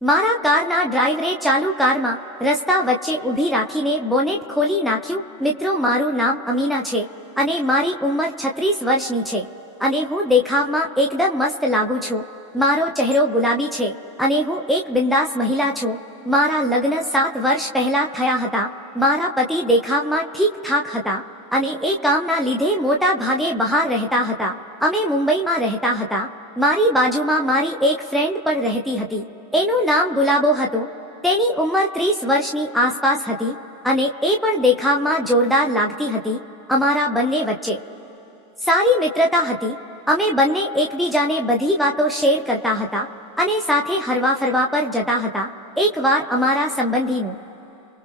મારા કારના ડ્રાઈવરે ચાલુ કારમાં રસ્તા વચ્ચે ઊભી રાખીને બોનેટ ખોલી નાખ્યું. મિત્રો, મારું નામ અમીના છે અને મારી ઉંમર 36 વર્ષની છે અને હું દેખાવમાં એકદમ મસ્ત લાગુ છું. મારો ચહેરો ગુલાબી છે અને હું એક બિંદાસ મહિલા છું. મારા લગ્ન 7 વર્ષ પહેલા થયા હતા. મારા પતિ દેખાવમાં ઠીક ઠાક હતા અને એ કામના લીધે મોટા ભાગે બહાર રહેતા હતા. અમે મુંબઈમાં રહેતા હતા. મારી બાજુમાં મારી એક ફ્રેન્ડ પણ રહેતી હતી. એનું નામ ગુલાબો હતું. તેની ઉંમર 30 વર્ષની આસપાસ હતી અને એ પણ દેખાવમાં જોરદાર લાગતી હતી. અમારા બંને વચ્ચે સારી મિત્રતા હતી. અમે બંને એકબીજાને બધી વાતો શેર કરતા હતા અને સાથે હરવા ફરવા પર જતા હતા. એકવાર અમારા સંબંધીનું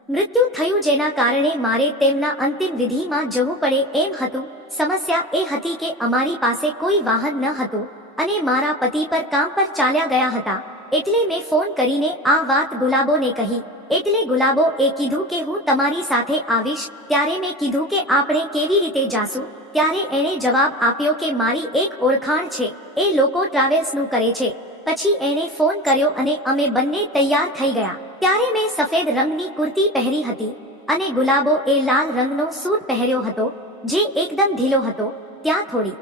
મૃત્યુ થયું, જેના કારણે મારે તેમના અંતિમ વિધિમાં જવું પડે એમ હતું. સમસ્યા એ હતી કે અમારી પાસે કોઈ વાહન ન હતું અને મારા પતિ પર કામ પર ચાલ્યા ગયા હતા. એટલે મેં ફોન કરીને આ વાત ગુલાબોને કહી. એટલે ગુલાબો એ કીધું કે હું તમારી સાથે આવીશ. ત્યારે મેં કીધું કે આપણે કેવી રીતે જાશું? ત્યારે એણે જવાબ આપ્યો કે મારી એક ઓળખાણ છે, એ લોકો ટ્રાવેલ્સનું કરે છે. પછી એણે ફોન કર્યો અને અમે બંને તૈયાર થઈ ગયા. ત્યારે મેં સફેદ રંગની કુર્તી પહેરી હતી અને ગુલાબો એ લાલ રંગનો સૂટ પહેર્યો હતો જે એકદમ ઢીલો હતો. ત્યાં થોડી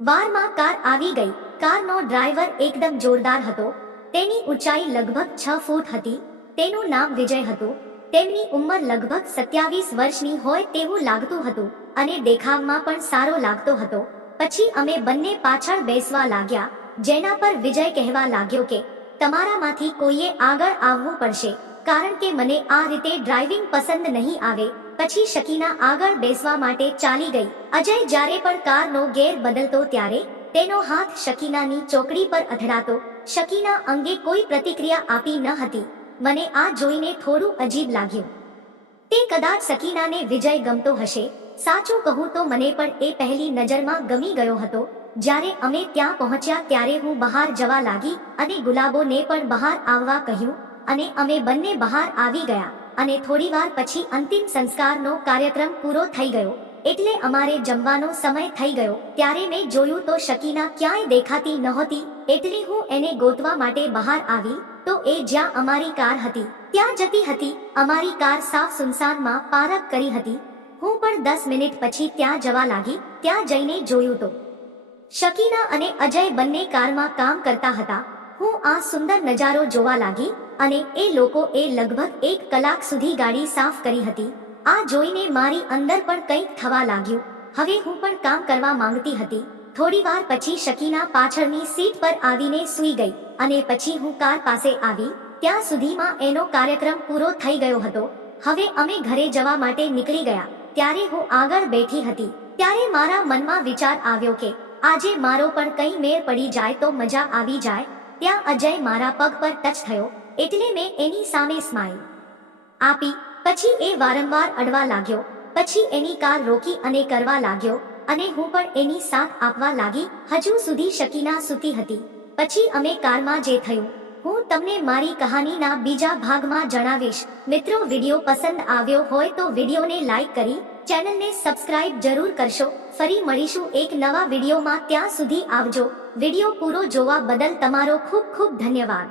વારમાં કાર આવી ગઈ. કારનો ડ્રાઈવર એકદમ જોરદાર હતો. તેની ઊંચાઈ લગભગ 6 ફૂટ હતી. તેનું નામ વિજય હતું. તેમની ઉંમર લગભગ 27 વર્ષની હોય તેવું લાગતું હતું અને દેખાવમાં પણ સારો લાગતો હતો. પછી અમે બંને પાછળ બેસવા લાગ્યા, જેના પર વિજય કહેવા લાગ્યો કે તમારામાંથી કોઈએ આગળ આવવું પડશે કારણ કે મને આ રીતે ડ્રાઇવિંગ પસંદ નહીં આવે. પછી શકીના આગળ બેસવા માટે ચાલી ગઈ. અજય જ્યારે પણ કારનો ગેર બદલતો ત્યારે તેનો હાથ શકીનાની ચોકડી પર અથડાતો. શકીના અંગે કોઈ પ્રતિક્રિયા આપી ન હતી. મને આ જોઈને થોડું અજીબ લાગ્યું. તે કદાચ શકીનાને વિજય ગમતો હશે. સાચું કહું તો મને પણ એ પહેલી નજરમાં ગમી ગયો હતો. જ્યારે અમે ત્યાં પહોંચ્યા ત્યારે હું બહાર જવા લાગી અને ગુલાબોને પણ બહાર આવવા કહ્યું અને અમે બંને બહાર આવી ગયા અને થોડીવાર પછી અંતિમ સંસ્કારનો કાર્યક્રમ પૂરો થઈ ગયો. એટલે અમારે જમવાનો સમય થઈ ગયો. ત્યારે મેં જોયું તો શકીના ક્યાંય દેખાતી નહોતી. એટલે હું એને ગોતવા માટે બહાર આવી તો એ જ્યાં અમારી કાર હતી ત્યાં જતી હતી. અમારી કાર સાફ સુનસાનમાં પાર્ક કરી હતી. હું પણ 10 મિનિટ પછી ત્યાં જવા લાગી. ત્યાં જઈને જોયું તો શકીના અને અજય બંને કારમાં કામ કરતા હતા. હું આ સુંદર નજારો જોવા લાગી અને એ લોકોએ લગભગ 1 કલાક સુધી ગાડી સાફ કરી હતી. આ જોઈને મારી અંદર પણ કંઈક થવા લાગ્યું. હવે હું પણ કામ કરવા માંગતી હતી. થોડીવાર પછી શકીના પાછળની સીટ પર આવીને સૂઈ ગઈ અને પછી હું કાર પાસે આવી. ત્યાં સુધીમાં એનો કાર્યક્રમ પૂરો થઈ ગયો હતો. હવે અમે ઘરે જવા માટે નીકળી ગયા. ત્યારે હું આગળ બેઠી હતી. ત્યારે મારા મનમાં વિચાર આવ્યો કે આજે મારો પણ કંઈ મેળ પડી જાય તો મજા આવી જાય. ત્યાં અજય મારા પગ પર ટચ થયો એટલે મેં એની સામે સ્માઈલ આપી. પછી એ વારંવાર અડવા લાગ્યો. પછી એની કાર રોકી અને કરવા લાગ્યો અને હું પણ એની સાથ આપવા લાગી. હજુ સુધી શકીના સૂતી હતી. પછી અમે કારમાં જે થયું હું તમને મારી કહાનીના બીજા ભાગમાં જણાવીશ. મિત્રો, વિડીયો પસંદ આવ્યો હોય તો વિડીયોને લાઈક કરી ચેનલને સબસ્ક્રાઇબ જરૂર કરશો. ફરી મળીશું એક નવા વિડીયોમાં. ત્યાં સુધી આવજો. વિડીયો પૂરો જોવા બદલ તમારો ખૂબ ખૂબ ધન્યવાદ.